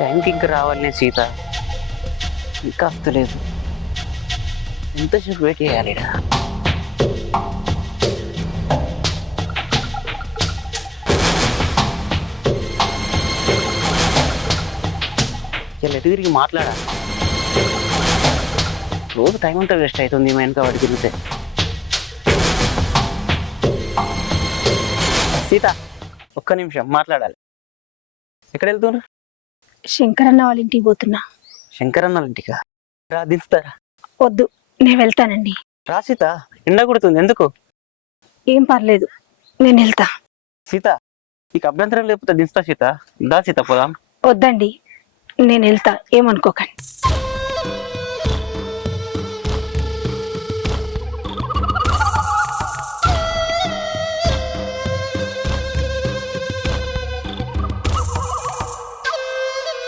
టైంకి ఇంకా రావాలనే సీత ఇంకా వస్తలేదు. ఎంతసేపు వెయిట్ చేయాలి ఈడ? ఇలా ఎటు తిరిగి మాట్లాడాలి. రోజు టైం అంతా వేస్ట్ అవుతుంది మా వెనక వాడికి తిరిగితే. సీత ఒక్క నిమిషం మాట్లాడాలి. ఎక్కడ వెళ్తున్నారు? శంకరన్న వాళ్ళ ఇంటికి పోతున్నా. శంకరన్న ఇంటికా? రా దించుతారా? వద్దు, నేను వెళ్తానండి. రా సీత, ఎండ కొడుతుంది. ఎందుకు? ఏం పర్లేదు, నేను వెళ్తా. సీత నీకు అభ్యంతరం లేకపోతే దించుతా సీత. దా సీత పోదాం. వద్దండి, నేను వెళ్తా, ఏమనుకోకండి.